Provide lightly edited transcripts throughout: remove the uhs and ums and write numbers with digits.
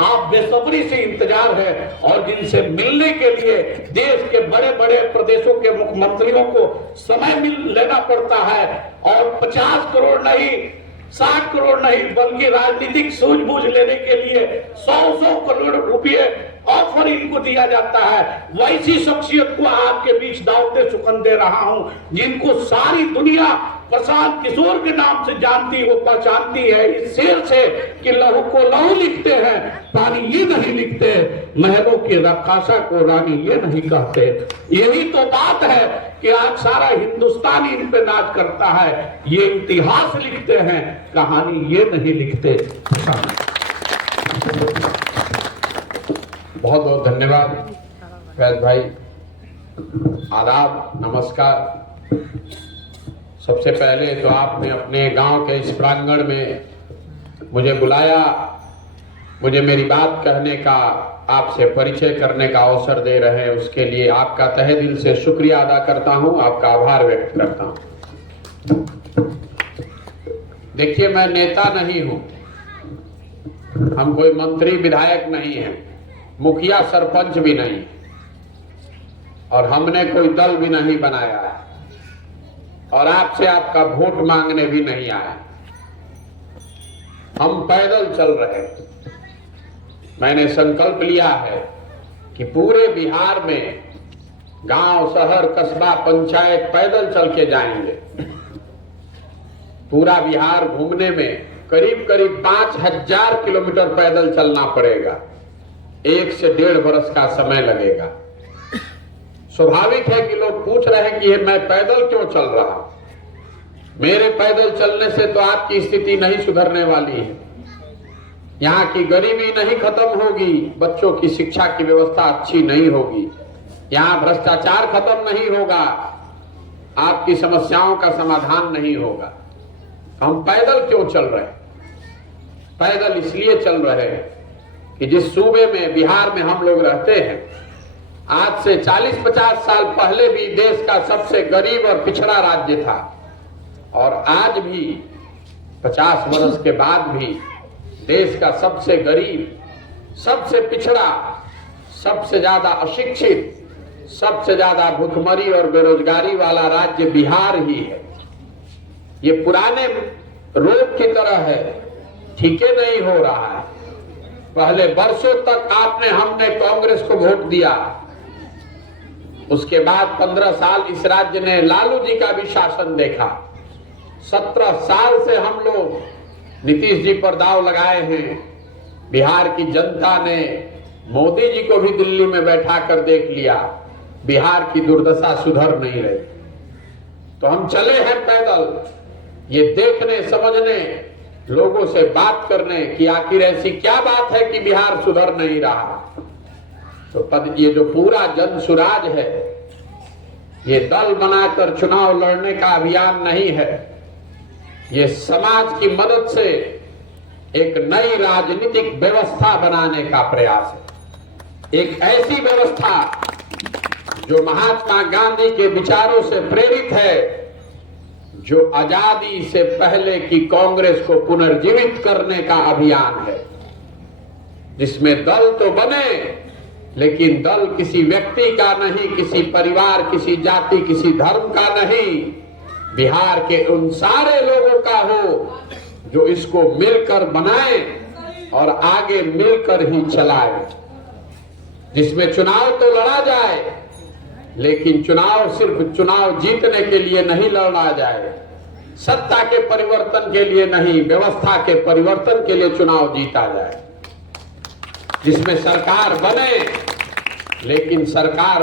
आप बेसब्री से इंतजार है और जिनसे मिलने के लिए देश के बड़े बड़े प्रदेशों के मुख्यमंत्रियों को समय लेना पड़ता है और 50 करोड़ नहीं 60 करोड़ नहीं बल्कि राजनीतिक सूझबूझ लेने के लिए 100 करोड़ रुपए ऑफर इनको दिया जाता है। वैसी शख्सियत को आपके बीच दावते सुखन दे रहा हूं जिनको सारी दुनिया प्रशांत किशोर के नाम से जानती वो पहचानती है इस शेर से कि लहू को लहू लिखते हैं पानी ये नहीं लिखते, महलों की रक्काशा को रानी ये नहीं कहते। यही तो बात है कि आज सारा हिंदुस्तान इन पे नाच करता है। ये इतिहास लिखते हैं, कहानी ये नहीं लिखते। बहुत बहुत धन्यवाद फैज भाई। आदाब, नमस्कार। सबसे पहले तो आपने अपने गांव के इस प्रांगण में मुझे बुलाया, मुझे मेरी बात कहने का, आपसे परिचय करने का अवसर दे रहे हैं, उसके लिए आपका तहे दिल से शुक्रिया अदा करता हूं, आपका आभार व्यक्त करता हूं। देखिए, मैं नेता नहीं हूं, हम कोई मंत्री विधायक नहीं हैं, मुखिया सरपंच भी नहीं, और हमने कोई दल भी नहीं बनाया है और आपसे आपका वोट मांगने भी नहीं आया। हम पैदल चल रहे हैं। मैंने संकल्प लिया है कि पूरे बिहार में गांव, शहर, कस्बा, पंचायत पैदल चल के जाएंगे। पूरा बिहार घूमने में करीब करीब 5000 किलोमीटर पैदल चलना पड़ेगा। 1 से 1.5 वर्ष का समय लगेगा। स्वाभाविक है कि लोग पूछ रहे हैं कि मैं पैदल क्यों चल रहा हूं। मेरे पैदल चलने से तो आपकी स्थिति नहीं सुधरने वाली है। यहाँ की गरीबी नहीं खत्म होगी, बच्चों की शिक्षा की व्यवस्था अच्छी नहीं होगी, यहाँ भ्रष्टाचार खत्म नहीं होगा, आपकी समस्याओं का समाधान नहीं होगा। हम पैदल क्यों चल रहे हैं? पैदल इसलिए चल रहे हैं कि जिस सूबे में, बिहार में हम लोग रहते हैं, आज से 40-50 साल पहले भी देश का सबसे गरीब और पिछड़ा राज्य था, और आज भी 50 वर्ष के बाद भी देश का सबसे गरीब, सबसे पिछड़ा, सबसे ज्यादा अशिक्षित, सबसे ज्यादा भुखमरी और बेरोजगारी वाला राज्य बिहार ही है। ये पुराने रोग की तरह है, ठीके नहीं हो रहा है। पहले वर्षों तक हमने कांग्रेस को वोट दिया, उसके बाद 15 साल इस राज्य ने लालू जी का भी शासन देखा। 17 साल से हम लोग नीतीश जी पर दांव लगाए हैं। बिहार की जनता ने मोदी जी को भी दिल्ली में बैठा कर देख लिया, बिहार की दुर्दशा सुधर नहीं रही। तो हम चले हैं पैदल, ये देखने, समझने, लोगों से बात करने कि आखिर ऐसी क्या बात है कि बिहार सुधर नहीं रहा। तो ये जो पूरा जन सुराज है, ये दल बनाकर चुनाव लड़ने का अभियान नहीं है, ये समाज की मदद से एक नई राजनीतिक व्यवस्था बनाने का प्रयास है। एक ऐसी व्यवस्था जो महात्मा गांधी के विचारों से प्रेरित है, जो आजादी से पहले की कांग्रेस को पुनर्जीवित करने का अभियान है, जिसमें दल तो बने लेकिन दल किसी व्यक्ति का नहीं, किसी परिवार, किसी जाति, किसी धर्म का नहीं, बिहार के उन सारे लोगों का हो जो इसको मिलकर बनाए और आगे मिलकर ही चलाए। जिसमें चुनाव तो लड़ा जाए, लेकिन चुनाव सिर्फ चुनाव जीतने के लिए नहीं लड़ा जाए, सत्ता के परिवर्तन के लिए नहीं, व्यवस्था के परिवर्तन के लिए चुनाव जीता जाए। जिसमें सरकार बने, लेकिन सरकार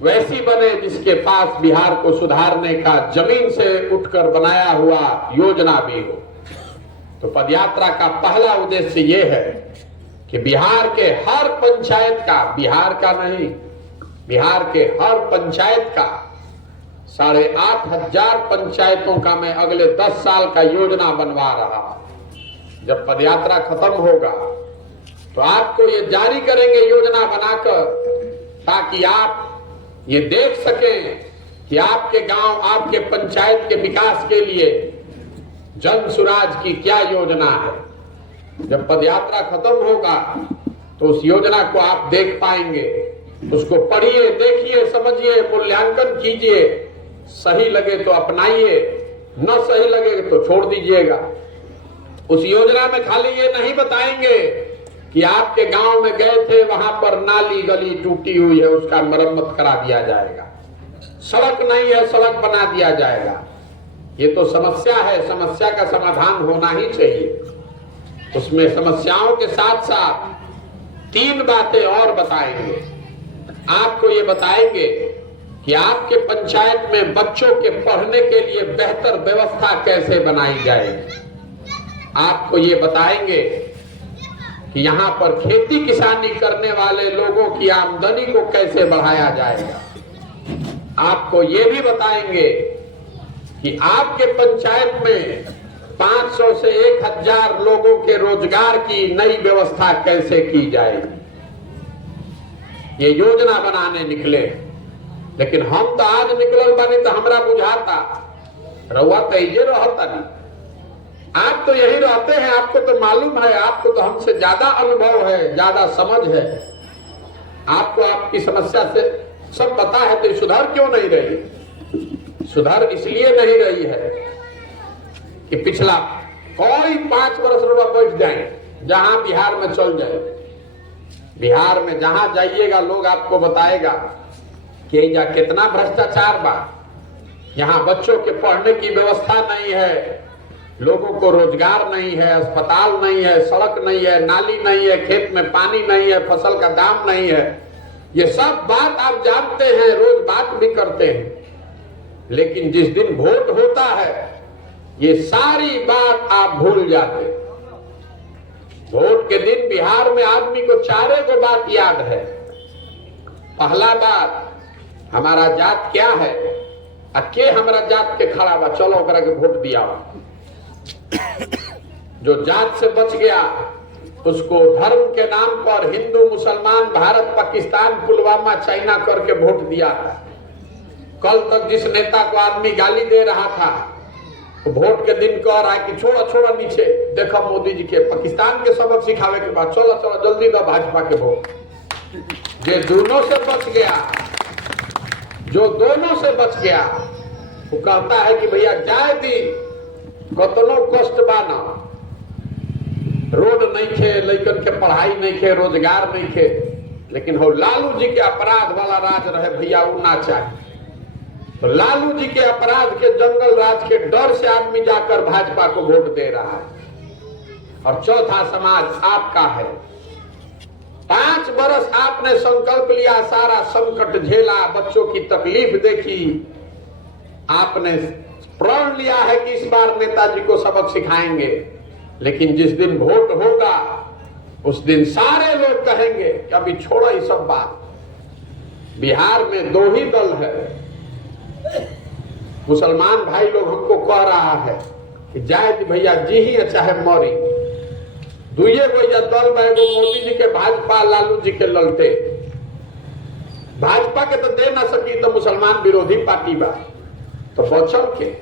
वैसी बने जिसके पास बिहार को सुधारने का जमीन से उठकर बनाया हुआ योजना भी हो। तो पदयात्रा का पहला उद्देश्य यह है कि बिहार के हर पंचायत का, बिहार का नहीं, बिहार के हर पंचायत का 8,500 पंचायतों का मैं अगले 10 साल का योजना बनवा रहा हूं। जब पदयात्रा खत्म होगा तो आपको ये जारी करेंगे योजना बनाकर, ताकि आप ये देख सकें कि आपके गांव, आपके पंचायत के विकास के लिए जन सुराज की क्या योजना है। जब पदयात्रा खत्म होगा तो उस योजना को आप देख पाएंगे। उसको पढ़िए, देखिए, समझिए, मूल्यांकन कीजिए। सही लगे तो अपनाइए, न सही लगे तो छोड़ दीजिएगा। उस योजना में खाली ये नहीं बताएंगे कि आपके गांव में गए थे, वहां पर नाली गली टूटी हुई है, उसका मरम्मत करा दिया जाएगा। सड़क नहीं है, सड़क बना दिया जाएगा। ये तो समस्या है, समस्या का समाधान होना ही चाहिए। उसमें समस्याओं के साथ साथ 3 बातें और बताएंगे। आपको ये बताएंगे कि आपके पंचायत में बच्चों के पढ़ने के लिए बेहतर व्यवस्था कैसे बनाई जाएगी। आपको ये बताएंगे कि यहाँ पर खेती किसानी करने वाले लोगों की आमदनी को कैसे बढ़ाया जाएगा। आपको ये भी बताएंगे कि आपके पंचायत में 500 से 1000 लोगों के रोजगार की नई व्यवस्था कैसे की जाएगी। ये योजना बनाने निकले, लेकिन हम तो आज निकलल बानी तो हमरा बुझाता रउआ तो ये रहता नहीं। आप तो यही रहते हैं, आपको तो मालूम है, आपको तो हमसे ज्यादा अनुभव है, ज्यादा समझ है, आपको आपकी समस्या से सब पता है। तो सुधार क्यों नहीं रही? सुधार इसलिए नहीं रही है कि पिछला कोई 5 वर्ष रुपया बैठ जाए, जहां बिहार में चल जाए, बिहार में जहां जाइएगा लोग आपको बताएगा कि यहाँ कितना भ्रष्टाचार बा, यहाँ बच्चों के पढ़ने की व्यवस्था नहीं है, लोगों को रोजगार नहीं है, अस्पताल नहीं है, सड़क नहीं है, नाली नहीं है, खेत में पानी नहीं है, फसल का दाम नहीं है। ये सब बात आप जानते हैं, रोज बात भी करते हैं, लेकिन जिस दिन वोट होता है ये सारी बात आप भूल जाते। वोट के दिन बिहार में आदमी को 4 बात याद है। पहला बात, हमारा जात क्या है, के हमारा जात के खड़ा बा, चलो ओकरा के वोट दिया। जो जात से बच गया उसको धर्म के नाम पर हिंदू मुसलमान भारत पाकिस्तान पुलवामा चाइना करके वोट दिया था। कल तक जिस नेता को आदमी गाली दे रहा था तो वोट के दिन कह रहा है कि छोड़ो छोड़ो नीचे, देखो मोदी जी के पाकिस्तान के सबक सिखावे के बाद चलो चलो जल्दी दो भाजपा के वोट। जो दोनों से बच गया, जो दोनों से बच गया, वो कहता है कि भैया जाए दी कतनो कष्ट बाना, रोड नहीं खे, लड़कन के पढ़ाई नहीं खे, रोजगार नहीं खे, लेकिन हो लालू जी के अपराध वाला राज रहे भैया, वो ना चाहे। तो लालू जी के अपराध के जंगल राज के डर से आदमी जाकर भाजपा को वोट दे रहा है। और चौथा समाज आपका है। 5 बरस आपने संकल्प लिया, सारा संकट झेला, बच्चों की तकलीफ देखी, आपने प्रण लिया है कि इस बार नेताजी को सबक सिखाएंगे, लेकिन जिस दिन वोट होगा उस दिन सारे लोग कहेंगे कि अभी छोड़ो ये सब बात। बिहार में 2 ही दल है। मुसलमान भाई लोग हमको कह रहा है कि जाए भैया जी ही चाहे मरी, 2 भैया दल में एगो मोदी जी के भाजपा, लालू जी के ललटे। भाजपा के तो दे ना सकी तो मुसलमान विरोधी पार्टी बा, तो बचल के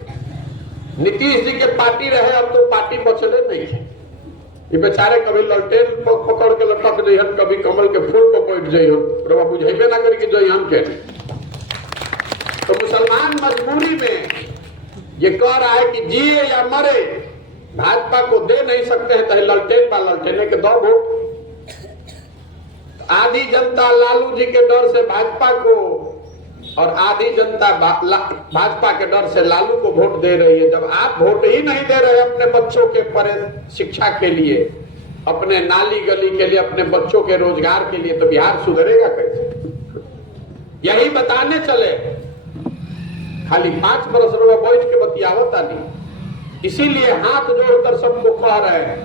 नीतीश जी के पार्टी रहे, अब तो पार्टी बचले नहीं है। ये बेचारे कभी ललटेन पकड़ के लटक जइहन, कभी कमल के फूल पर बैठ जइहन, बुझेबे ना करी कि जइहन के। तो मुसलमान मजबूरी में ये कह रहा है कि जिए या मरे भाजपा को दे नहीं सकते हैं, तो ललटेन बा, ललटेने के दो वोट। आधी जनता लालू जी के डर से भाजपा को और आधी जनता भाजपा के डर से लालू को वोट दे रही है। जब आप वोट ही नहीं दे रहे अपने बच्चों के शिक्षा के लिए, अपने नाली गली के लिए, अपने बच्चों के रोजगार के लिए, तो बिहार सुधरेगा कैसे? यही बताने चले, खाली 5 बरस रुपया बैठ के बतियावता नहीं। इसीलिए हाथ जोड़कर सबको कह रहे हैं,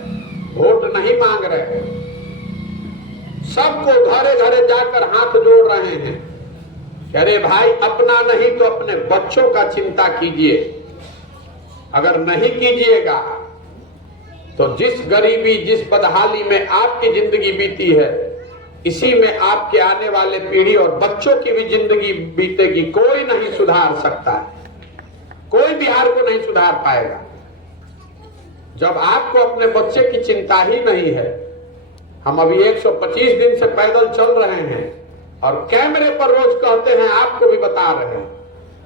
वोट नहीं मांग रहे, सबको घरे घरे जाकर हाथ जोड़ रहे हैं। अरे भाई, अपना नहीं तो अपने बच्चों का चिंता कीजिए। अगर नहीं कीजिएगा तो जिस गरीबी, जिस बदहाली में आपकी जिंदगी बीती है, इसी में आपके आने वाले पीढ़ी और बच्चों की भी जिंदगी बीतेगी। कोई नहीं सुधार सकता है, कोई बिहार को नहीं सुधार पाएगा। जब आपको अपने बच्चे की चिंता ही नहीं है। हम अभी 125 दिन से पैदल चल रहे हैं और कैमरे पर रोज कहते हैं, आपको भी बता रहे हैं,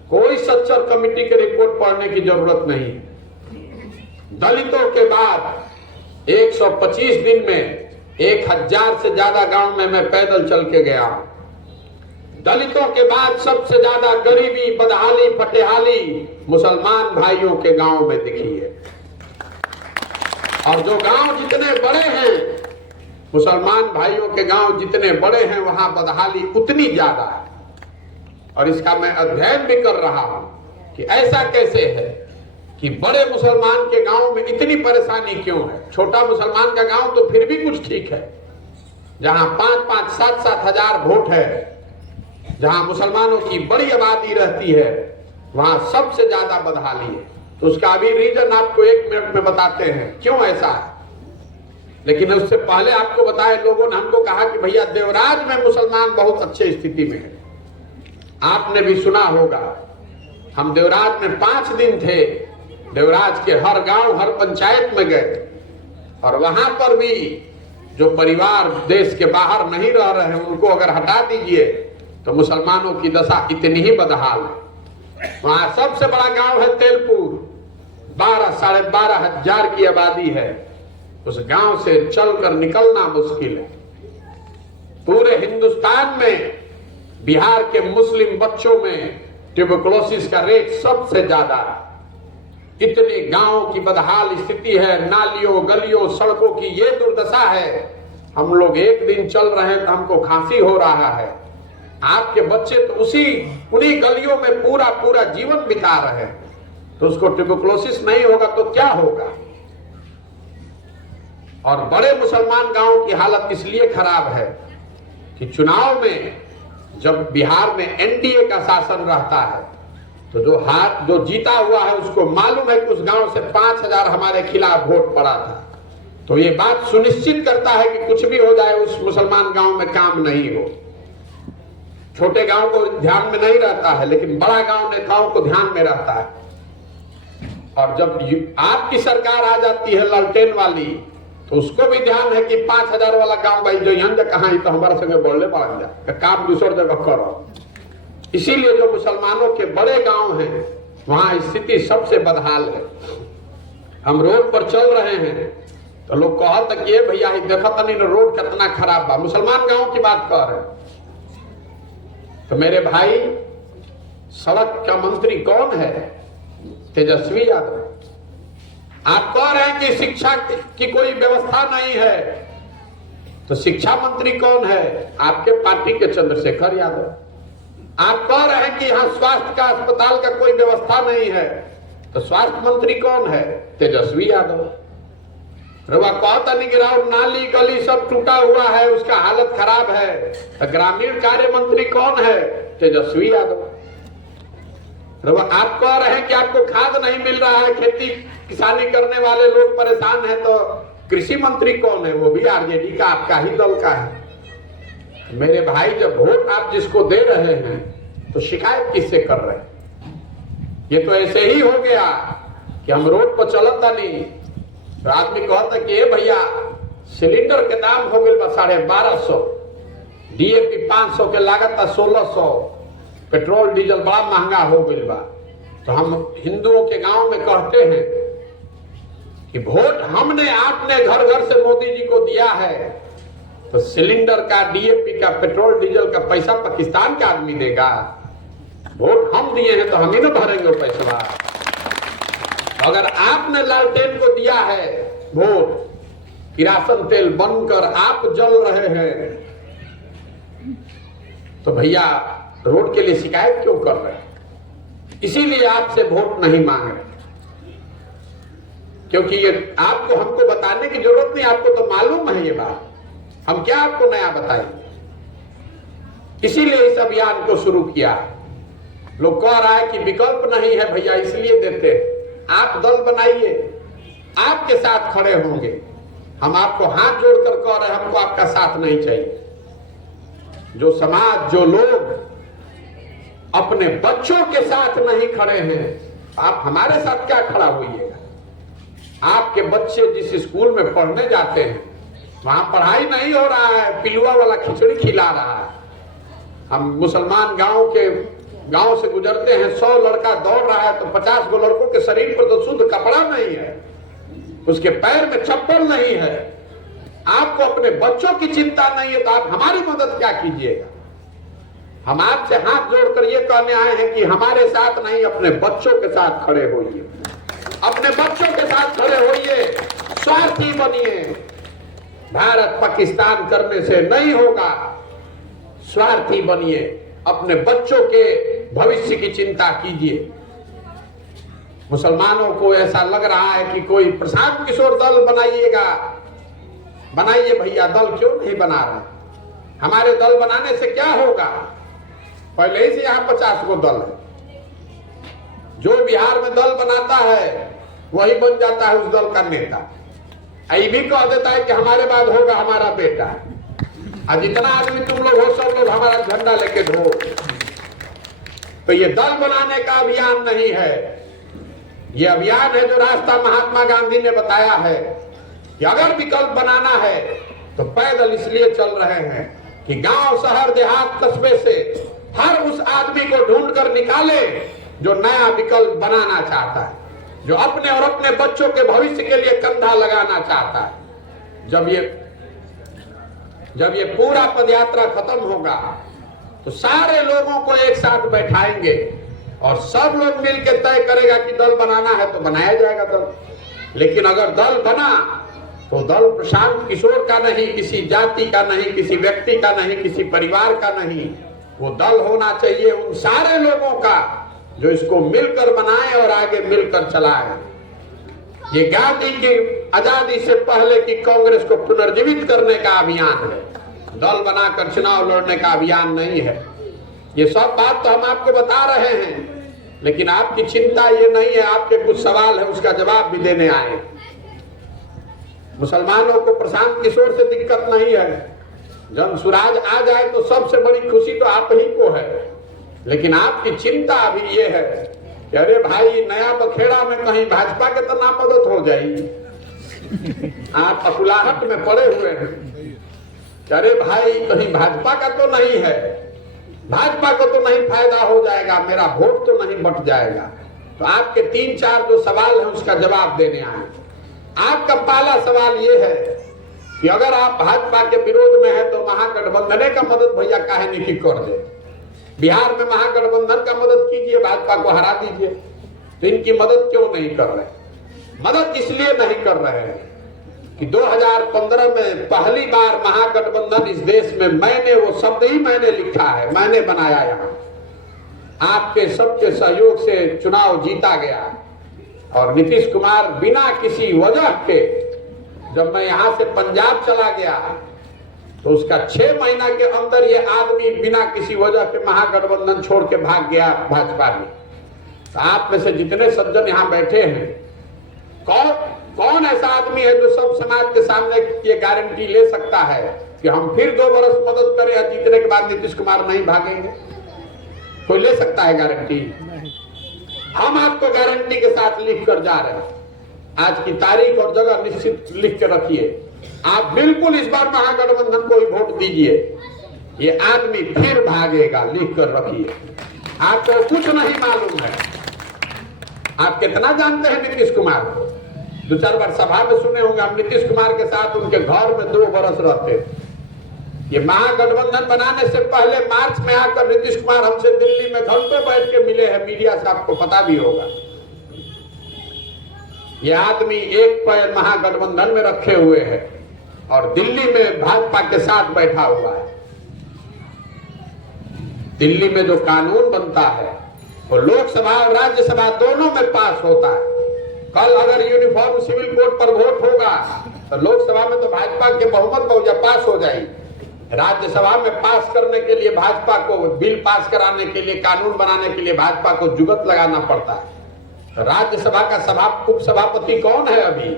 कोई सच्चर कमेटी की रिपोर्ट पढ़ने की जरूरत नहीं। दलितों के बाद 125 दिन में 1000 से ज्यादा गांव में मैं पैदल चल के गया हूं। दलितों के बाद सबसे ज्यादा गरीबी, बदहाली, फटेहाली मुसलमान भाइयों के गांव में दिखी है। और जो गांव जितने बड़े हैं, मुसलमान भाइयों के गांव जितने बड़े हैं, वहां बदहाली उतनी ज्यादा है। और इसका मैं अध्ययन भी कर रहा हूं कि ऐसा कैसे है कि बड़े मुसलमान के गांव में इतनी परेशानी क्यों है। छोटा मुसलमान का गांव तो फिर भी कुछ ठीक है, जहां 5-5, 7-7 हजार वोट है, जहां मुसलमानों की बड़ी आबादी रहती है, वहां सबसे ज्यादा बदहाली है। तो उसका अभी रीजन आपको 1 मिनट में बताते हैं क्यों ऐसा है। लेकिन उससे पहले आपको बताए, लोगों ने हमको कहा कि भैया देवराज में मुसलमान बहुत अच्छे स्थिति में है। आपने भी सुना होगा, हम देवराज में 5 दिन थे। देवराज के हर गांव, हर पंचायत में गए और वहां पर भी जो परिवार देश के बाहर नहीं रह रहे हैं, उनको अगर हटा दीजिए तो मुसलमानों की दशा इतनी ही बदहाल है। वहां सबसे बड़ा गांव है तेलपुर, 12-12.5 हजार की आबादी है। उस गांव से चलकर निकलना मुश्किल है। पूरे हिंदुस्तान में बिहार के मुस्लिम बच्चों में ट्यूबरकुलोसिस का रेट सबसे ज्यादा है। इतने गांवों की बदहाल स्थिति है, नालियों, गलियों, सड़कों की ये दुर्दशा है। हम लोग एक दिन चल रहे हैं तो हमको खांसी हो रहा है। आपके बच्चे तो उन्हीं गलियों में पूरा जीवन बिता रहे हैं, तो उसको ट्यूबरकुलोसिस नहीं होगा तो क्या होगा। और बड़े मुसलमान गांवों की हालत इसलिए खराब है कि चुनाव में जब बिहार में एनडीए का शासन रहता है, तो जो जीता हुआ है उसको मालूम है कि उस गांव से 5000 हमारे खिलाफ वोट पड़ा था। तो ये बात सुनिश्चित करता है कि कुछ भी हो जाए उस मुसलमान गांव में काम नहीं हो। छोटे गांव को ध्यान में नहीं रहता है, लेकिन बड़ा गांव नेताओं को ध्यान में रहता है। और जब आपकी सरकार आ जाती है लालटेन वाली, तो उसको भी ध्यान है कि 5000 वाला गांव भाई जो यहाँ कहा तो हमारे संगे बोलने पड़ जाए, काम दूसर जगह करो। इसीलिए जो मुसलमानों के बड़े गांव हैं, वहां स्थिति सबसे बदहाल है। हम रोड पर चल रहे हैं तो लोग कहते कि ये भैया देखा था नहीं रोड कितना खराब बा। मुसलमान गांव की बात कर रहे हैं। तो मेरे भाई, सड़क का मंत्री कौन है? तेजस्वी यादव। आप कह रहे हैं कि शिक्षा की कोई व्यवस्था नहीं है, तो शिक्षा मंत्री कौन है? आपके पार्टी के चंद्रशेखर यादव। आप कह रहे हैं कि यहाँ स्वास्थ्य का अस्पताल का कोई व्यवस्था नहीं है, तो स्वास्थ्य मंत्री कौन है? तेजस्वी यादव। रवा कहता नहीं गिरा, नाली गली सब टूटा हुआ है, उसका हालत खराब है, तो ग्रामीण कार्य मंत्री कौन है? तेजस्वी यादव। रवा आप कह रहे हैं कि आपको खाद नहीं मिल रहा है, खेती किसानी करने वाले लोग परेशान हैं, तो कृषि मंत्री कौन है? वो भी आरजेडी का, आपका ही दल का है। मेरे भाई, जब वोट आप जिसको दे रहे हैं तो शिकायत किससे कर रहे हैं? ये तो ऐसे ही हो गया कि हम रोड पर चलता नहीं, तो आदमी कहता कि भैया सिलेंडर के दाम हो गए 1250, डीएपी 500 के लागत 1600, पेट्रोल डीजल बड़ा महंगा हो गई बा। तो हम हिंदुओं के गांव में कहते हैं कि वोट हमने आपने घर घर से मोदी जी को दिया है, तो सिलेंडर का, डीएपी का, पेट्रोल डीजल का पैसा पाकिस्तान का आदमी देगा? वोट हम दिए हैं तो हम ही ना भरेंगे पैसा। अगर आपने लालटेन को दिया है वोट, किरासन तेल बनकर आप जल रहे हैं, तो भैया रोड के लिए शिकायत क्यों कर रहे हैं? इसीलिए आपसे वोट नहीं मांग रहे, क्योंकि ये आपको हमको बताने की जरूरत नहीं, आपको तो मालूम है ये बात। हम क्या आपको नया बताएंगे? इसीलिए इस अभियान को शुरू किया। लोग कह रहा है कि विकल्प नहीं है भैया, इसलिए देते हैं। आप दल बनाइए, आपके साथ खड़े होंगे। हम आपको हाथ जोड़कर कह रहे हैं, हमको आपका साथ नहीं चाहिए। जो समाज, जो लोग अपने बच्चों के साथ नहीं खड़े हैं, आप हमारे साथ क्या खड़ा होइएगा? आपके बच्चे जिस स्कूल में पढ़ने जाते हैं वहां पढ़ाई नहीं हो रहा है, पिलुआ वाला खिचड़ी खिला रहा है। हम मुसलमान गांव से गुजरते हैं, 100 लड़का दौड़ रहा है तो 50 गो लड़कों के शरीर पर तो शुद्ध कपड़ा नहीं है, उसके पैर में चप्पल नहीं है। आपको अपने बच्चों की चिंता नहीं है तो आप हमारी मदद क्या कीजिएगा। हम आपसे हाथ जोड़कर ये कहने आए हैं कि हमारे साथ नहीं, अपने बच्चों के साथ खड़े होइए, अपने बच्चों के साथ खड़े होइए, स्वार्थी बनिए। भारत पाकिस्तान करने से नहीं होगा, स्वार्थी बनिए, अपने बच्चों के भविष्य की चिंता कीजिए। मुसलमानों को ऐसा लग रहा है कि कोई प्रशांत किशोर दल बनाइएगा, बनाइए भैया, दल क्यों नहीं बना रहे। हमारे दल बनाने से क्या होगा, पहले ही से यहां 50 गो दल है। जो बिहार में दल बनाता है वही बन जाता है उस दल का नेता। ये भी कह देता है कि हमारे बाद होगा हमारा बेटा, और जितना आदमी तुम लोग हो सब लोग हमारा झंडा लेके ढो। तो ये दल बनाने का अभियान नहीं है, ये अभियान है जो रास्ता महात्मा गांधी ने बताया है कि अगर विकल्प बनाना है तो पैदल इसलिए चल रहे हैं कि गांव शहर देहात कस्बे से हर उस आदमी को ढूंढ कर निकाले जो नया विकल्प बनाना चाहता है, जो अपने और अपने बच्चों के भविष्य के लिए कंधा लगाना चाहता है। जब ये पूरा पदयात्रा खत्म होगा तो सारे लोगों को एक साथ बैठाएंगे और सब लोग मिलकर तय करेगा कि दल बनाना है तो बनाया जाएगा दल। लेकिन अगर दल बना तो दल प्रशांत किशोर का नहीं, किसी जाति का नहीं, किसी व्यक्ति का नहीं, किसी परिवार का नहीं, वो दल होना चाहिए उन सारे लोगों का जो इसको मिलकर बनाए और आगे मिलकर चलाए। ये गांधी की आजादी से पहले की कांग्रेस को पुनर्जीवित करने का अभियान है, दल बनाकर चुनाव लड़ने का अभियान नहीं है। ये सब बात तो हम आपको बता रहे हैं, लेकिन आपकी चिंता ये नहीं है। आपके कुछ सवाल है, उसका जवाब भी देने आए। मुसलमानों को प्रशांत किशोर से दिक्कत नहीं है, जन सुराज आ जाए तो सबसे बड़ी खुशी तो आप ही को है। लेकिन आपकी चिंता अभी ये है कि अरे भाई नया बखेड़ा में कहीं भाजपा के तो ना मदद हो जाएगी। आप अकुलाहट में पड़े हुए हैं, अरे भाई कहीं भाजपा का तो नहीं है, भाजपा को तो नहीं फायदा हो जाएगा, मेरा वोट तो नहीं बट जाएगा। तो आपके 3-4 जो सवाल है उसका जवाब देने आए। आपका पहला सवाल ये है कि अगर आप भाजपा के विरोध में है तो महागठबंधन का मदद भैया काहे नहीं कर दे। बिहार में महागठबंधन का मदद कीजिए, भाजपा को हरा दीजिए। तो इनकी मदद क्यों नहीं कर रहे? मदद इसलिए नहीं कर रहे हैं कि 2015 में पहली बार महागठबंधन इस देश में, मैंने वो शब्द ही मैंने लिखा है, मैंने बनाया, यहाँ आपके सबके सहयोग से चुनाव जीता गया। और नीतीश कुमार बिना किसी वजह के, जब मैं यहां से पंजाब चला गया तो उसका 6 महीना के अंदर ये आदमी बिना किसी वजह के महागठबंधन छोड़ के भाग गया भाजपा में। तो आप में से जितने सज्जन यहाँ बैठे हैं, कौन ऐसा आदमी है जो सब समाज के सामने ये गारंटी ले सकता है कि हम फिर 2 बरस मदद करें और जीतने के बाद नीतीश कुमार नहीं भागेंगे? कोई ले सकता है गारंटी? हम आपको गारंटी के साथ लिख कर जा रहे हैं। आज की तारीख और जगह निश्चित लिख के रखिए। आप बिल्कुल इस बार महागठबंधन को ही वोट दीजिए, ये आदमी फिर भागेगा, लिख कर रखिए। आपको कुछ नहीं मालूम है। आप कितना जानते हैं नीतीश कुमार को? 2-4 बार सभा में सुने होंगे, हम नीतीश कुमार के साथ उनके घर में 2 बरस रहते। ये महागठबंधन बनाने से पहले मार्च में आकर नीतीश कुमार हमसे दिल्ली में घंटों बैठ के मिले हैं, मीडिया से आपको पता भी होगा। ये आदमी एक पैर महागठबंधन में रखे हुए है और दिल्ली में भाजपा के साथ बैठा हुआ है। दिल्ली में जो कानून बनता है वो लोकसभा और राज्यसभा दोनों में पास होता है। कल अगर यूनिफॉर्म सिविल कोड पर वोट होगा तो लोकसभा में तो भाजपा के बहुमत पास हो जाएगी। राज्यसभा में पास करने के लिए भाजपा को, बिल पास कराने के लिए, कानून बनाने के लिए भाजपा को जुगत लगाना पड़ता है। तो राज्यसभा का उपसभापति कौन है? अभी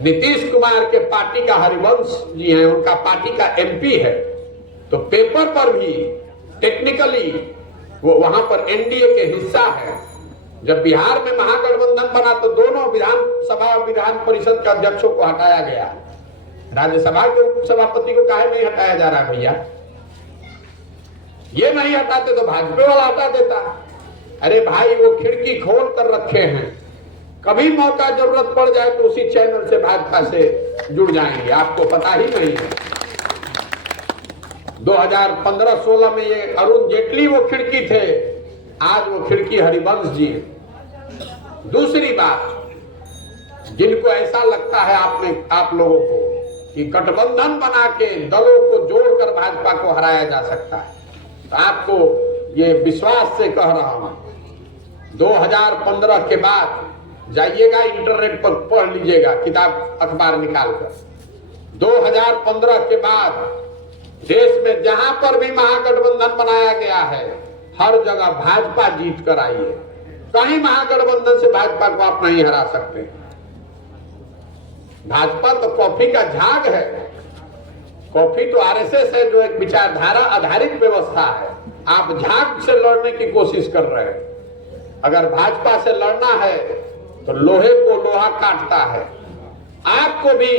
नीतीश कुमार के पार्टी का हरिवंश जी हैं, उनका पार्टी का MP है। तो पेपर पर भी टेक्निकली वो वहां पर NDA के हिस्सा है, जब बिहार में महागठबंधन बना तो दोनों विधानसभा विधान परिषद के अध्यक्षों को हटाया गया, राज्यसभा के उपसभापति को काहे नहीं हटाया जा रहा भैया? ये नहीं हटाते तो भाजपा वाला हटा देता। अरे भाई वो खिड़की खोल कर रखे हैं, कभी मौका जरूरत पड़ जाए तो उसी चैनल से भाजपा से जुड़ जाएंगे, आपको पता ही नहीं है। 2015-16 में ये अरुण जेटली वो खिड़की थे, आज वो खिड़की हरिवंश जी। दूसरी बात, जिनको ऐसा लगता है आप लोगों को कि गठबंधन बना के दलों को जोड़कर भाजपा को हराया जा सकता है, तो आपको ये विश्वास से कह रहा हूं, 2015 के बाद जाइएगा इंटरनेट पर पढ़ लीजिएगा, किताब अखबार निकालकर। 2015 के बाद देश में जहां पर भी महागठबंधन बनाया गया है, हर जगह भाजपा जीत कर आई है। कहीं महागठबंधन से भाजपा को आप नहीं हरा सकते। भाजपा तो कॉफी का झाग है, कॉफी तो आरएसएस है जो एक विचारधारा आधारित व्यवस्था है। आप झाग से लड़ने की कोशिश कर रहे हैं। अगर भाजपा से लड़ना है तो लोहे को लोहा काटता है। आपको भी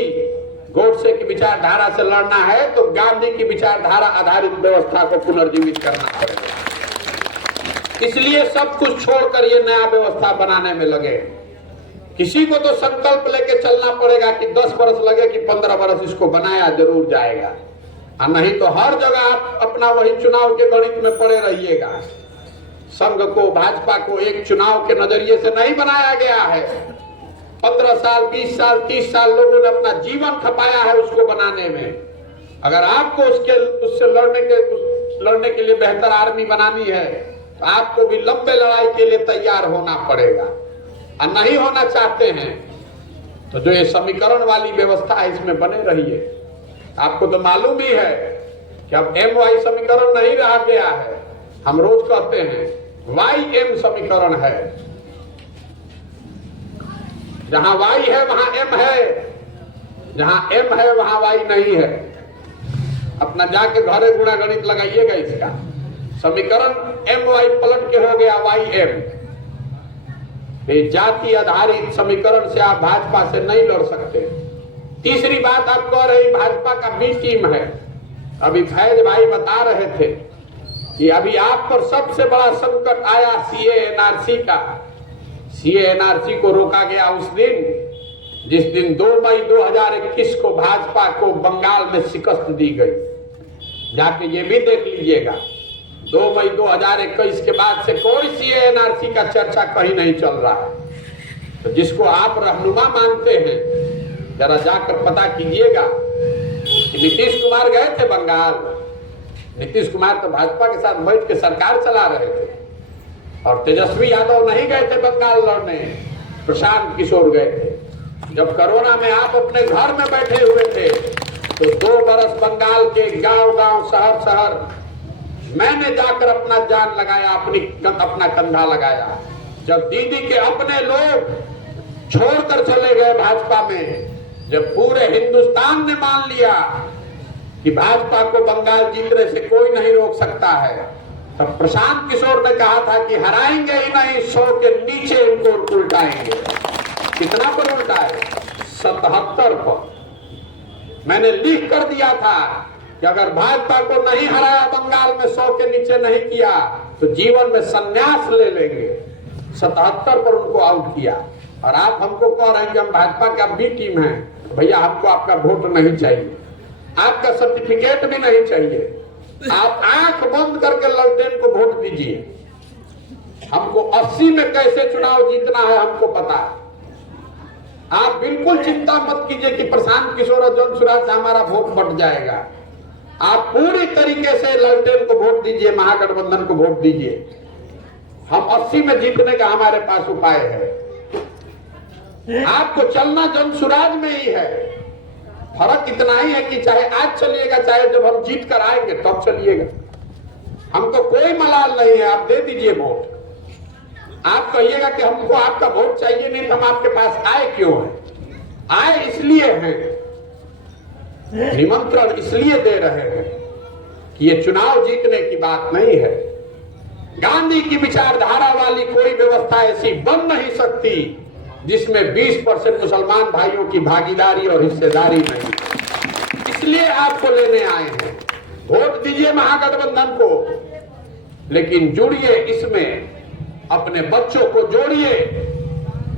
गोडसे की विचारधारा से लड़ना है तो गांधी की विचारधारा आधारित व्यवस्था को पुनर्जीवित करना पड़ेगा। इसलिए सब कुछ छोड़कर ये नया व्यवस्था बनाने में लगे। किसी को तो संकल्प लेके चलना पड़ेगा कि 10 वर्ष लगे कि 15 वर्ष इसको बनाया जरूर जाएगा, और नहीं तो हर जगह आप अपना वही चुनाव के गणित में पड़े रहिएगा। संघ को, भाजपा को एक चुनाव के नजरिए से नहीं बनाया गया है। 15 साल, 20 साल, 30 साल लोगों ने अपना जीवन खपाया है उसको बनाने में। अगर आपको उससे लड़ने के लिए बेहतर आर्मी बनानी है तो आपको भी लंबे लड़ाई के लिए तैयार होना पड़ेगा। और नहीं होना चाहते हैं तो जो ये समीकरण वाली व्यवस्था है इसमें बने रहिए। आपको तो मालूम ही है कि अब MY समीकरण नहीं रह गया है, हम रोज कहते हैं YM समीकरण है। जहां Y है वहां M है, जहां M है वहां Y नहीं है। अपना जाके घरे गुणा गणित लगाइएगा इसका। समीकरण MY पलट के हो गया YM। जाति आधारित समीकरण से आप भाजपा से नहीं लड़ सकते। तीसरी बात आप कह रहे भाजपा का B टीम है। अभी फैज भाई बता रहे थे कि अभी आप पर सबसे बड़ा संकट आया CA NRC का। CA NRC को रोका गया उस दिन जिस दिन 2 मई 2021 को भाजपा को बंगाल में शिकस्त दी गई। जाके ये भी देख लीजिएगा, 2 मई 2021 के बाद से कोई CA NRC का चर्चा कहीं नहीं चल रहा है। तो जिसको आप रहनुमा मानते हैं, जरा जाकर पता कीजिएगा कि नीतीश कुमार गए थे बंगाल। नीतीश कुमार तो भाजपा के साथ बैठ के सरकार चला रहे थे, और तेजस्वी यादव नहीं गए थे बंगाल लड़ने, प्रशांत किशोर गए थे। जब कोरोना में आप अपने घर में बैठे हुए थे तो 2 बरस बंगाल के गांव-गांव, शहर-शहर मैंने जाकर अपना जान लगाया, अपना कंधा लगाया। जब दीदी के अपने लोग छोड़कर चले गए भाजपा में, जब पूरे हिंदुस्तान ने मान लिया कि भाजपा को बंगाल जीतने से कोई नहीं रोक सकता है, तब प्रशांत किशोर ने कहा था कि हराएंगे ही नहीं, 100 के नीचे इनको उल्टाएंगे। कितना पर उल्टाए? 77 पर। मैंने लिख कर दिया था कि अगर भाजपा को नहीं हराया बंगाल में, 100 के नीचे नहीं किया तो जीवन में संन्यास ले लेंगे। 77 पर उनको आउट किया। और आप हमको कह रहे हैं कि हम भाजपा का B टीम है। भैया हमको आपका वोट नहीं चाहिए, आपका सर्टिफिकेट भी नहीं चाहिए। आप आंख बंद करके ललटेन को वोट दीजिए। हमको 80 में कैसे चुनाव जीतना है हमको पता है। आप बिल्कुल चिंता मत कीजिए कि प्रशांत किशोर और जनसुराज से हमारा वोट बट जाएगा। आप पूरी तरीके से ललटेन को वोट दीजिए, महागठबंधन को वोट दीजिए। हम 80 में जीतने का हमारे पास उपाय है। आपको चलना जनसुराज में ही है। फर्क इतना ही है कि चाहे आज चलिएगा, चाहे जब हम जीत कर आएंगे तब चलिएगा। हमको कोई मलाल नहीं है, आप दे दीजिए वोट। आप कहिएगा कि हमको आपका वोट चाहिए नहीं, तो हम आपके पास आए क्यों हैं? आए इसलिए हैं, निमंत्रण इसलिए दे रहे हैं कि ये चुनाव जीतने की बात नहीं है, गांधी की विचारधारा वाली कोई व्यवस्था ऐसी बन नहीं सकती जिसमें 20% मुसलमान भाइयों की भागीदारी और हिस्सेदारी नहीं। इसलिए आपको लेने आए हैं। वोट दीजिए महागठबंधन को, लेकिन जुड़िए इसमें, अपने बच्चों को जोड़िए।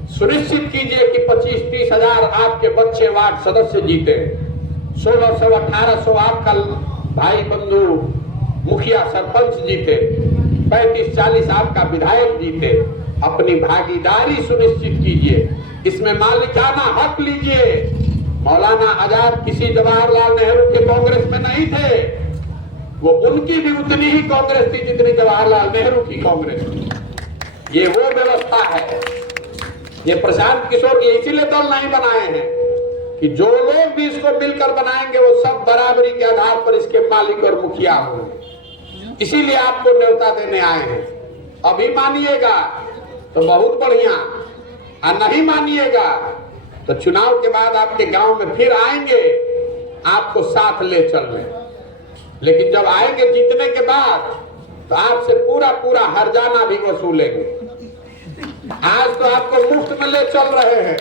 सुनिश्चित कीजिए कि 25-30 हजार आपके बच्चे वार्ड सदस्य जीते, 1600-1800 आपका भाई बंधु मुखिया सरपंच जीते, 35-40 आपका विधायक जीते। अपनी भागीदारी सुनिश्चित कीजिए, इसमें मालिकाना हक लीजिए। मौलाना आजाद किसी जवाहरलाल नेहरू के कांग्रेस में नहीं थे, वो उनकी भी उतनी ही कांग्रेस थी जितनी जवाहरलाल नेहरू की कांग्रेस थी। ये वो व्यवस्था है। ये प्रशांत किशोर के इसीलिए दल नहीं बनाए हैं कि जो लोग भी इसको मिलकर बनाएंगे वो सब बराबरी के आधार पर इसके मालिक और मुखिया होंगे। इसीलिए आपको न्योता देने आए हैं। अभी मानिएगा तो बहुत बढ़िया, और नहीं मानिएगा तो चुनाव के बाद आपके गांव में फिर आएंगे आपको साथ ले चलने। लेकिन जब आएंगे जीतने के बाद तो आपसे पूरा पूरा हर्जाना भी वसूलेंगे। आज तो आपको मुफ्त में ले चल रहे हैं,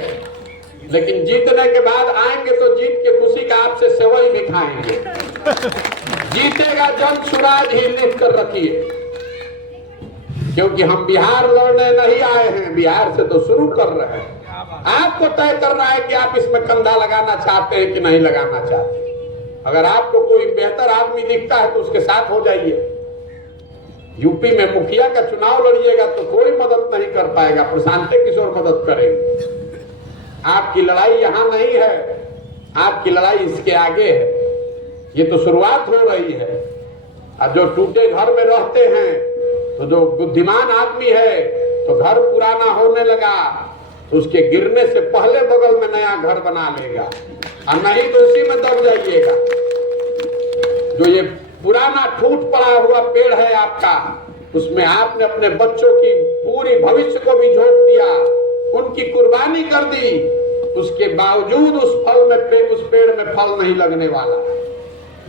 लेकिन जीतने के बाद आएंगे तो जीत के खुशी का आपसे सेवई भी खाएंगे। जीतेगा जन सुराज ही लिख कर रखिए, क्योंकि हम बिहार लड़ने नहीं आए हैं, बिहार से तो शुरू कर रहे हैं। आपको तय करना है कि आप इसमें कंधा लगाना चाहते हैं कि नहीं लगाना चाहते। अगर आपको कोई बेहतर आदमी दिखता है तो उसके साथ हो जाइए। यूपी में मुखिया का चुनाव लड़िएगा तो कोई मदद नहीं कर पाएगा, प्रशांत किशोर मदद करेंगे। आपकी लड़ाई यहाँ नहीं है, आपकी लड़ाई इसके आगे है। ये तो शुरुआत हो रही है। और जो टूटे घर में रहते हैं, तो जो बुद्धिमान आदमी है तो घर पुराना होने लगा तो उसके गिरने से पहले बगल में नया घर बना लेगा, और नहीं तो उसी में दब जाइएगा। जो ये पुराना टूट पड़ा हुआ पेड़ है आपका, उसमें आपने अपने बच्चों की पूरी भविष्य को भी झोंक दिया, उनकी कुर्बानी कर दी। उसके बावजूद उस पेड़ में फल नहीं लगने वाला।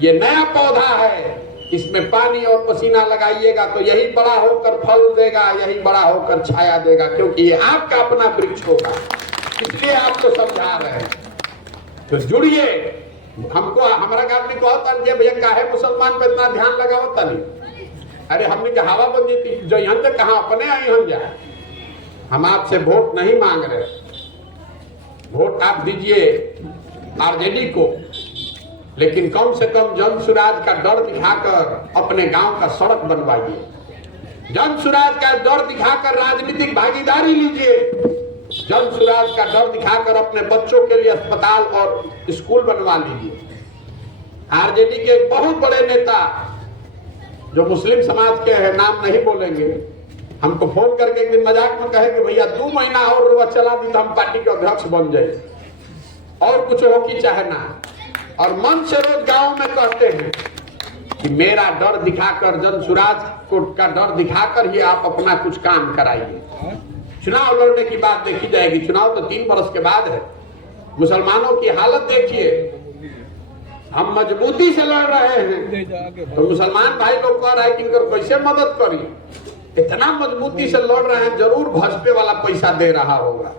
ये नया पौधा है, इसमें पानी और पसीना लगाइएगा तो यही बड़ा होकर फल देगा, यही बड़ा होकर छाया देगा, क्योंकि ये आपका अपना वृक्ष होगा। इसलिए आपको समझा रहे हैं। तो जुड़िए। हमको हमारा आदमी कहता है भैया काहे मुसलमान पे इतना ध्यान लगाओ तनी। अरे हमने कहा हवा बन जाती जो यहाँ तक कहा अपने आई हम जाए। हम आपसे वोट नहीं मांग रहे, वोट आप दीजिए आरजेडी को, लेकिन कम से कम जन सुराज का डर दिखाकर अपने गांव का सड़क बनवाइए। जन सुराज का डर दिखाकर राजनीतिक भागीदारी लीजिए। जन सुराज का डर दिखाकर अपने बच्चों के लिए अस्पताल और स्कूल बनवा लीजिए। आरजेडी के एक बहुत बड़े नेता जो मुस्लिम समाज के हैं, नाम नहीं बोलेंगे, हमको फोन करके एक दिन मजाक में कहे कि भैया 2 महीना और रुआ चला दी तो हम पार्टी के अध्यक्ष बन जाए, और कुछ हो कि चाहे ना। और मन से रोज गांव में कहते हैं कि मेरा डर दिखाकर, जन सुराज का डर दिखाकर ही आप अपना कुछ काम कराइए। चुनाव लड़ने की बात देखी जाएगी। चुनाव तो 3 बरस के बाद है। मुसलमानों की हालत देखिए, हम मजबूती से लड़ रहे हैं तो मुसलमान भाई लोग कह रहे हैं कि इनकर कैसे मदद करिए। इतना मजबूती से लड़ रहे हैं, जरूर भाजपा वाला पैसा दे रहा होगा।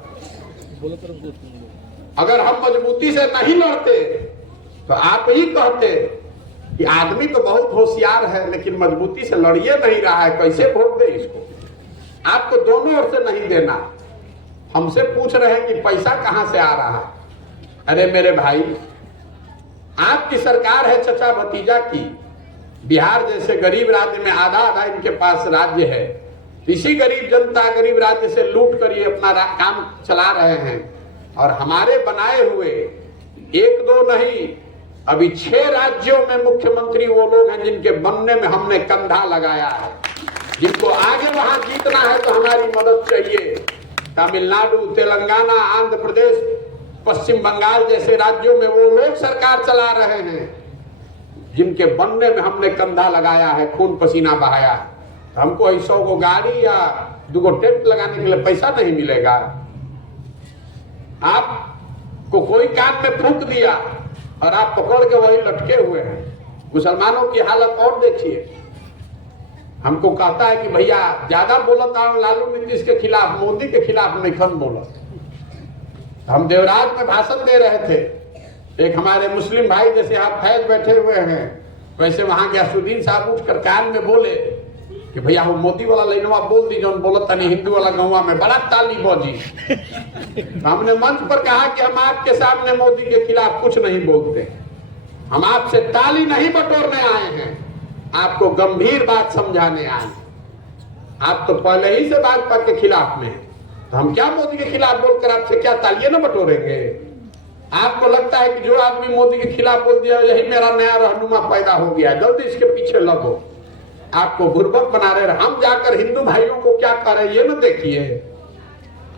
अगर हम मजबूती से नहीं लड़ते तो आप ही कहते कि आदमी तो बहुत होशियार है लेकिन मजबूती से लड़िए नहीं रहा है, कैसे वोट दे इसको। आपको दोनों ओर से नहीं देना। हमसे पूछ रहे हैं कि पैसा कहां से आ रहा है। अरे मेरे भाई, आपकी सरकार है चचा भतीजा की। बिहार जैसे गरीब राज्य में आधा इनके पास राज्य है, इसी गरीब जनता गरीब राज्य से लूट कर ये अपना काम चला रहे हैं। और हमारे बनाए हुए 1-2 नहीं, अभी 6 राज्यों में मुख्यमंत्री वो लोग हैं जिनके बनने में हमने कंधा लगाया है। जिनको आगे वहां जीतना है तो हमारी मदद चाहिए। तमिलनाडु, तेलंगाना, आंध्र प्रदेश, पश्चिम बंगाल जैसे राज्यों में वो लोग सरकार चला रहे हैं जिनके बनने में हमने कंधा लगाया है, खून पसीना बहाया है। हमको 100 गो गाड़ी या 2 गो टेंट लगाने के लिए पैसा नहीं मिलेगा। आपको कोई कान में फूंक दिया और आप पकड़ के वही लटके हुए हैं। मुसलमानों की हालत और देखिए। हमको कहता है कि भैया ज्यादा बोलता हूं लालू नीतीश के खिलाफ, मोदी के खिलाफ नहीं खन बोला। हम देवराज में भाषण दे रहे थे, एक हमारे मुस्लिम भाई जैसे आप फैज बैठे हुए हैं वैसे वहां गयासुद्दीन साहब उठकर कान में बोले कि भैया वो मोदी वाला लाइनवा बोल दी जो बोलता नहीं हिंदू वाला गौवा में बड़ा ताली बजी। हमने मंच पर कहा कि हम आपके सामने मोदी के खिलाफ कुछ नहीं बोलते, हम आपसे ताली नहीं बटोरने आए हैं, आपको गंभीर बात समझाने आए हैं। आप तो पहले ही से भाजपा के खिलाफ में हैं, तो हम क्या मोदी के खिलाफ बोलकर आपसे क्या तालियां न बटोरेंगे? आपको लगता है कि जो आदमी मोदी के खिलाफ बोल दिया यही मेरा नया रहनुमा पैदा हो गया, जल्दी इसके पीछे लगो। आपको बुर्बक बना रहे, हम जाकर हिंदू भाइयों को क्या करें ये न देखिए।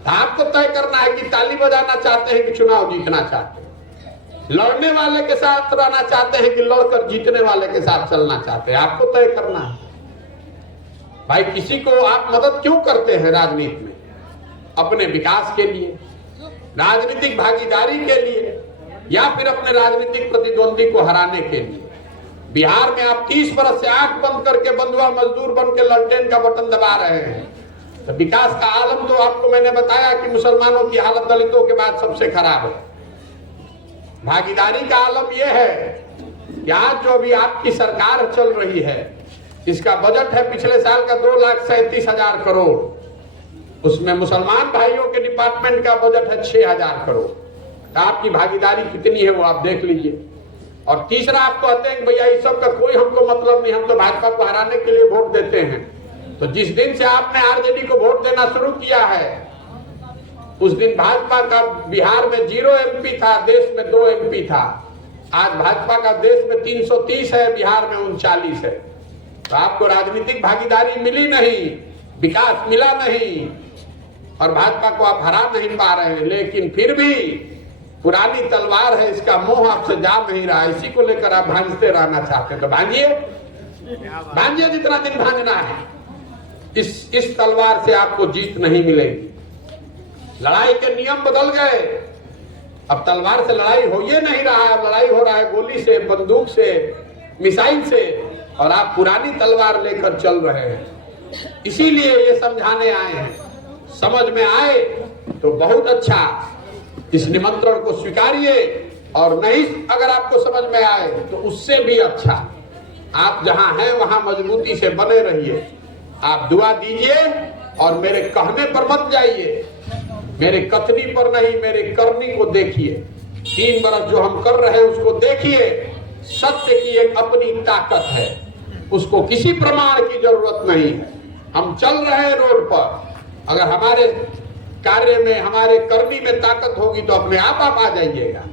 आपको तय करना है कि ताली बजाना चाहते हैं कि चुनाव जीतना चाहते हैं, लड़ने वाले के साथ रहना चाहते हैं कि लड़कर जीतने वाले के साथ चलना चाहते हैं, आपको तय करना है। भाई किसी को आप मदद क्यों करते हैं राजनीति में? अपने विकास के लिए, राजनीतिक भागीदारी के लिए, या फिर अपने राजनीतिक प्रतिद्वंदी को हराने के लिए। बिहार में आप 30 वर्ष से आंख बंद करके बंधुआ मजदूर बन के ललटेन का बटन दबा रहे हैं, तो विकास का आलम तो आपको मैंने बताया कि मुसलमानों की हालत दलितों के बाद सबसे खराब है। भागीदारी का आलम यह है कि आज जो अभी आपकी सरकार चल रही है इसका बजट है पिछले साल का 2,37,000 करोड़, उसमें मुसलमान भाइयों के डिपार्टमेंट का बजट है 6,000 करोड़। तो आपकी भागीदारी कितनी है वो आप देख लीजिए। और तीसरा आप कहते हैं कि भैया इस सब का कोई हमको मतलब नहीं, हम तो भाजपा को हराने के लिए वोट देते हैं। तो जिस दिन से आपने आरजेडी को वोट देना शुरू किया है उस दिन भाजपा का बिहार में 0 MP था, देश में 2 MP था। आज भाजपा का देश में 330 है, बिहार में 39 है। तो आपको राजनीतिक भागीदारी मिली नहीं, विकास मिला नहीं और भाजपा को आप हरा नहीं पा रहे हैं। लेकिन फिर भी पुरानी तलवार है, इसका मोह आपसे जा नहीं रहा, इसी को लेकर आप भांजते रहना चाहते हैं। तो भांजिए जितना दिन भांजना है। इस तलवार से आपको जीत नहीं मिलेगी। लड़ाई के नियम बदल गए, अब तलवार से लड़ाई हो ये नहीं रहा है, लड़ाई हो रहा है गोली से, बंदूक से, मिसाइल से, और आप पुरानी तलवार लेकर चल रहे हैं। इसीलिए ये समझाने आए हैं। समझ में आए तो बहुत अच्छा, इस निमंत्रण को स्वीकारिए, और नहीं अगर आपको समझ में आए तो उससे भी अच्छा। आप जहां हैं वहां मजबूती से बने रहिए। आप दुआ दीजिए और मेरे कहने पर मत जाइए, मेरे कथनी पर नहीं, मेरे करनी को देखिए। 3 बरस जो हम कर रहे हैं उसको देखिए। सत्य की एक अपनी ताकत है, उसको किसी प्रमाण की जरूरत नहीं है। हम चल रहे हैं रोड पर, अगर हमारे कार्य में, हमारे करनी में ताकत होगी तो अपने आप आ जाइएगा।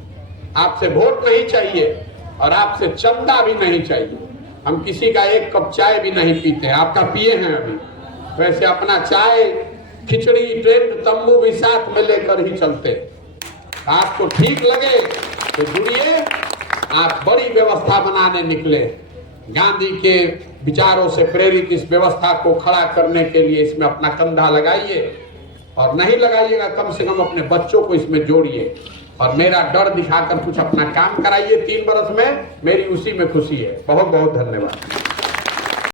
आपसे वोट नहीं चाहिए और आपसे चंदा भी नहीं चाहिए। हम किसी का 1 कप चाय भी नहीं पीते, आपका पिए हैं अभी। वैसे अपना चाय, खिचड़ी, टेंट, तंबू भी साथ में लेकर ही चलते। आपको ठीक लगे तो जुड़िए। आप बड़ी व्यवस्था बनाने निकले, गांधी के विचारों से प्रेरित इस व्यवस्था को खड़ा करने के लिए इसमें अपना कंधा लगाइए, और नहीं लगाइएगा कम से कम अपने बच्चों को इसमें जोड़िए, और मेरा डर दिखाकर कुछ अपना काम कराइए। 3 बरस में मेरी उसी में खुशी है। बहुत बहुत धन्यवाद।